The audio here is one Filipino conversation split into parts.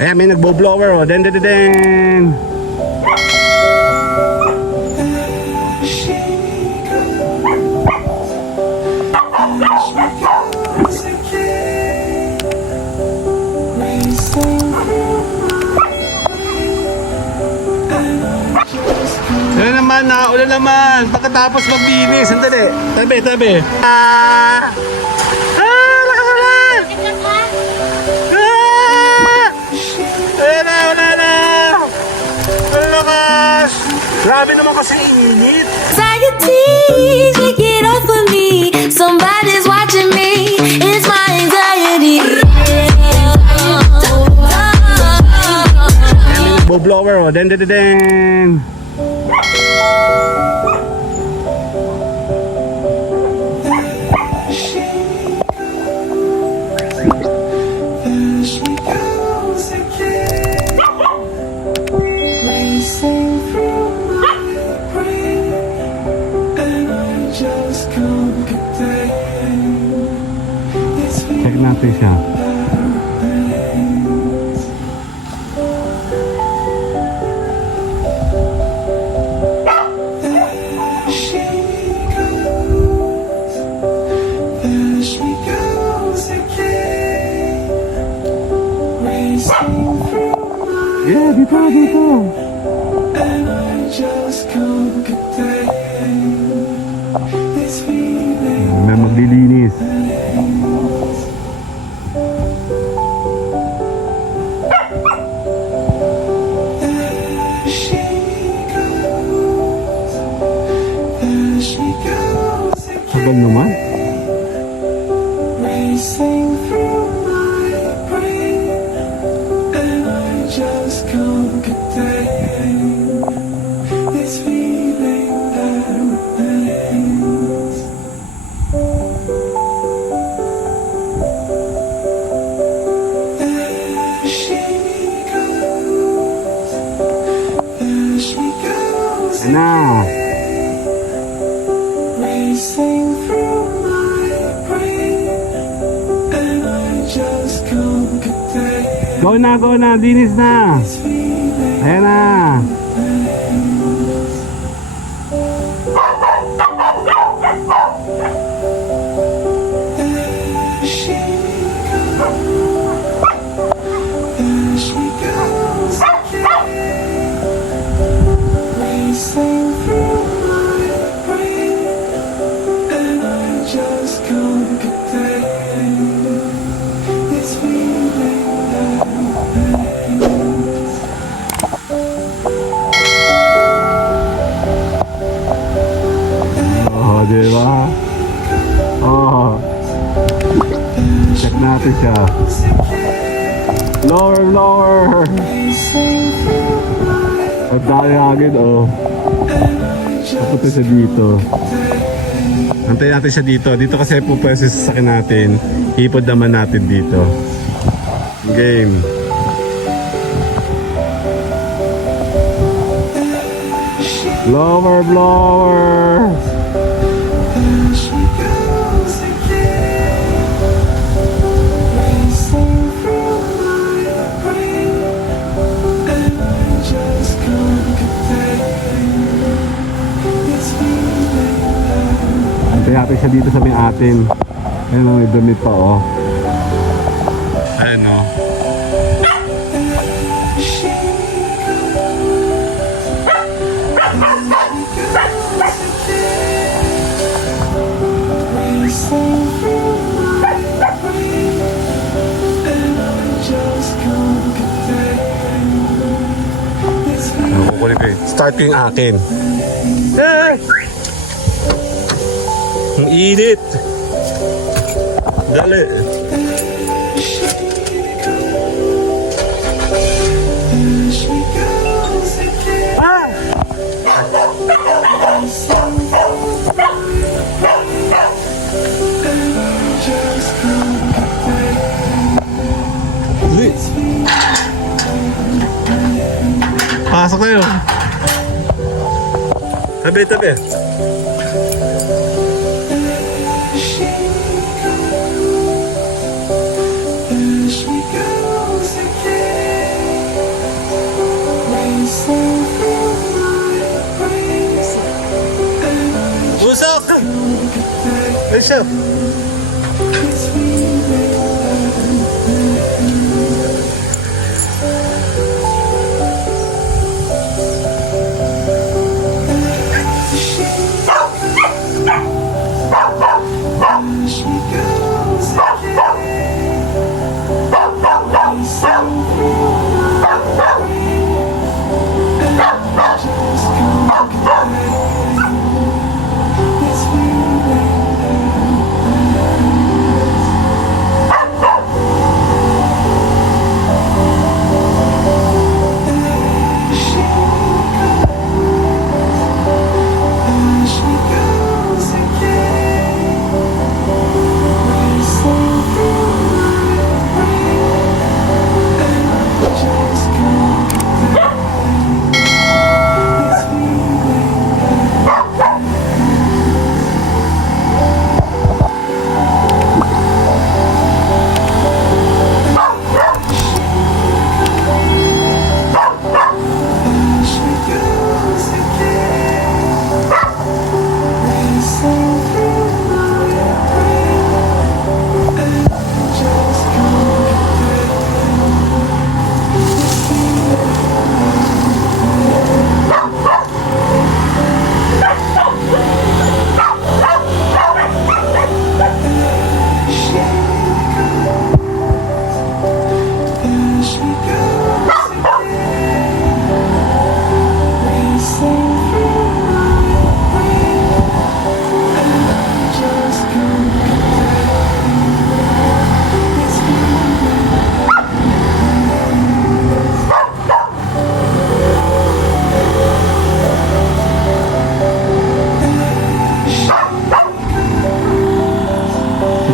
Ayan, may nagbo-blower oh. Den den den den. Ano naman, naulan naman. Pagkatapos maglinis. Sandali. Tabi, tabi. Lakas ulan! Wala na! Ang lakas! Grabe naman kasi init. Anxiety, take it off of me. Somebody's watching me. It's my anxiety. Ayan, may nagbo-blower oh. Den den den den. Check natin siya. Yeah, dito, dito. May maglilinis. Sabal naman. Na. Go na, linis na. Ayan na. Oh, diba? Oh. Check natin siya. Lower, lower. Ang dami agad, oh. Papunta siya dito. Antayin natin siya dito. Dito kasi po pwede sa sakin natin. Ipod naman natin dito. Game. Blower, blower. Antayin natin siya dito sa may atin. Ayun o, may damit pa o. Ayun o. Kukunin ko eh. Start ko yung akin. Eh! Ang init! Dali! Ah! Pasok tayo. Tabi, tabi. Ayun siya.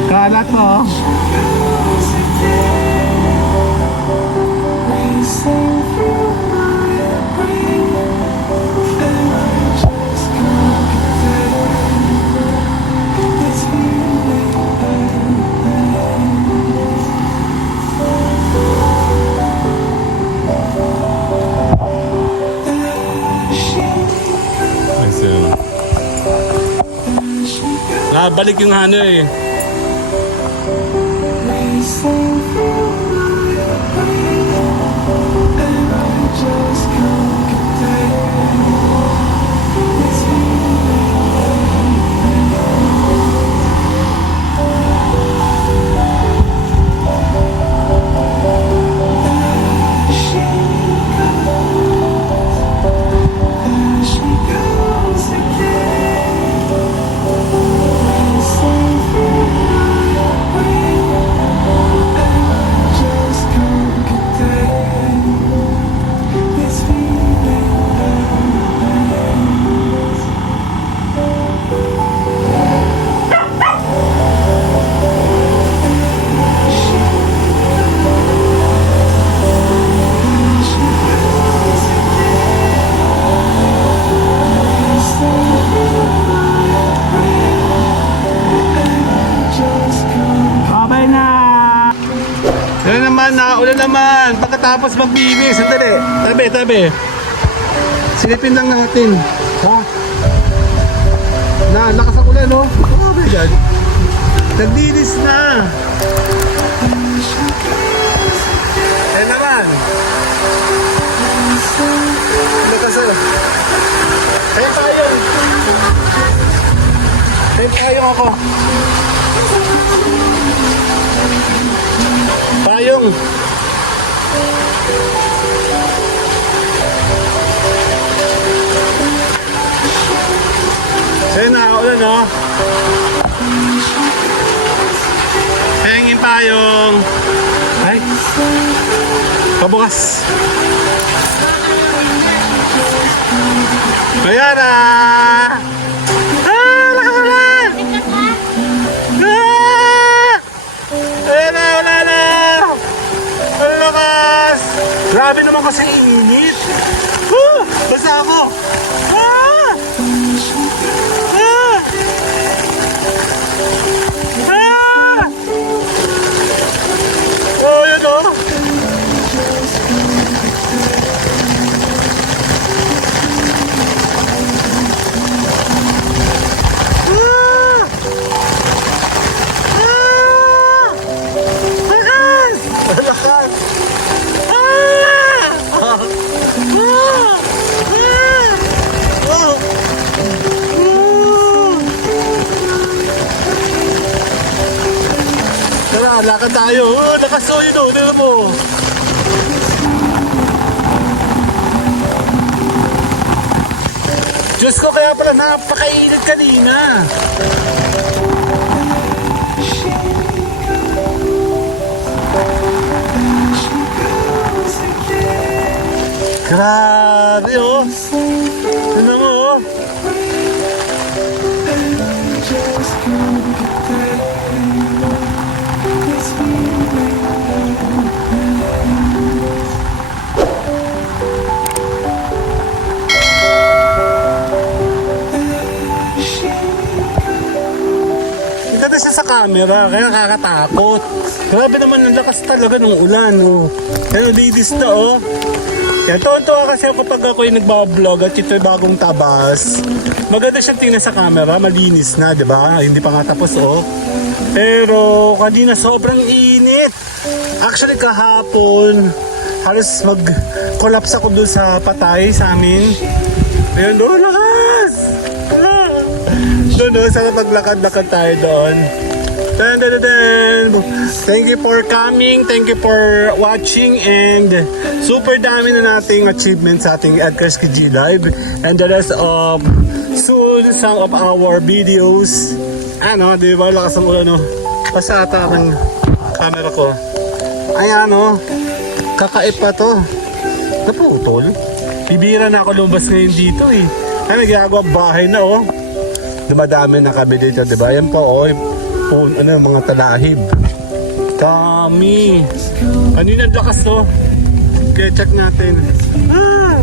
Kalat mo. Balik yung ano eh. Naulan naman. Pagkatapos magbihis. Sandali. Tabi. Silipin lang natin. Ha? Lakas ang ulan, no? Oh my God. Nagdilis na. Ayan naman. Lakas ang. Ayan payong. Ayan payong ako. Payong. Sa'yo nakaulan, no? Hangin payong. Ay. Pabukas. Ayan na. Nakaulan. Ayan na, wala na. Ang lakas. Grabe naman kasi init. Basta ako. Oh, yun o. lakad tayo. Oh, nakasoy doon. Tignan mo. Diyos ko, kaya pala napakainit kanina. Grabe, oh. Tignan mo, oh. Maganda siya sa camera, kaya nakakatakot. Grabe naman, ang lakas talaga ng ulan, oh. Pero ladies na, oh. Yan, tuwan-tuwa kasi ako pag ako'y nagbablog at ito'y bagong tabas. Maganda siyang tingnan sa camera, malinis na, di ba? Hindi pa nga tapos, oh. Pero kanina sobrang init. Actually kahapon, halos mag-collapse ako doon sa patay sa amin. Ayun, doon, lakas! Doon, sana maglakad-lakad tayo doon. Dun, dun, dun, dun. Thank you for coming, thank you for watching, and super dami na nating achievements sa ating Edgar's KG Live, and the rest of soon some of our videos. Ano, di ba, lakas ng ulan, no? Basta ata ang camera ko. Ayan, no? Kakaip pa to. Naputol. Bibira na ako lumabas ngayon dito, eh. Ay, nagagawa bahay na, oh. Dumadami na kami dito, di ba? Yan po, oh. Ano, mga talahib. Dami. Kanina ang lakas, to. Kaya check natin. Ah!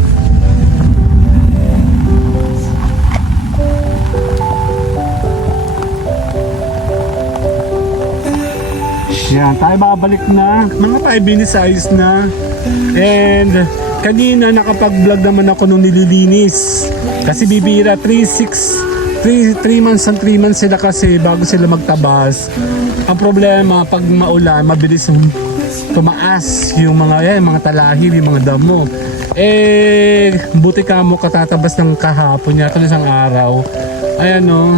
Yan, tayo babalik na. Mga 5 minutes ayos na. And kanina nakapag-vlog naman ako nung nililinis. Kasi bibira 3 months and 3 months sila kasi bago sila magtabas. Ang problema pag maulan, mabilis tumaas yung mga talahib, yung mga damo. Eh, buti ka mo katatabas ng kahapon yata ng isang araw. Ayan, no.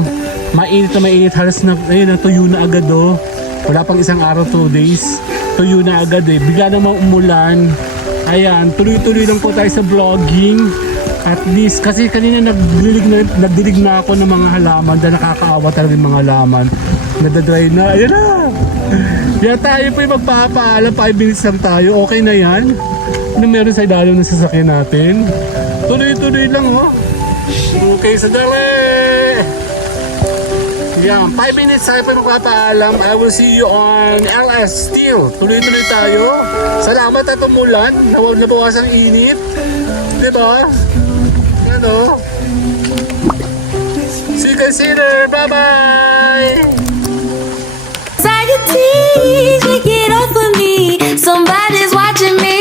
Mainit na mainit. Halos na, ayun, natuyo na agad, oh. Wala pang isang araw, 2 days. Tuyo na agad, eh. Bigla namang umulan. Ayan, tuloy-tuloy lang po tayo sa vlogging. At least, kasi kanina nagdilig na ako ng mga halaman dahil nakakaawa talaga yung mga halaman. Nadadry na. Ayan na! Kaya tayo po yung magpapaalam. 5 minutes lang tayo. Okay na yan. Ano meron sa ilalim ng sasakyan natin? Tuloy-tuloy lang, oh. Okay, sadali! Yan, 5 minutes tayo po yung magpapaalam. I will see you on LS Steel. Tuloy-tuloy tayo. Salamat at umulan. Nabawas ang init. Diba? Ano? See you guys later. Bye-bye! Anxieties, get off of me. Somebody's watching me.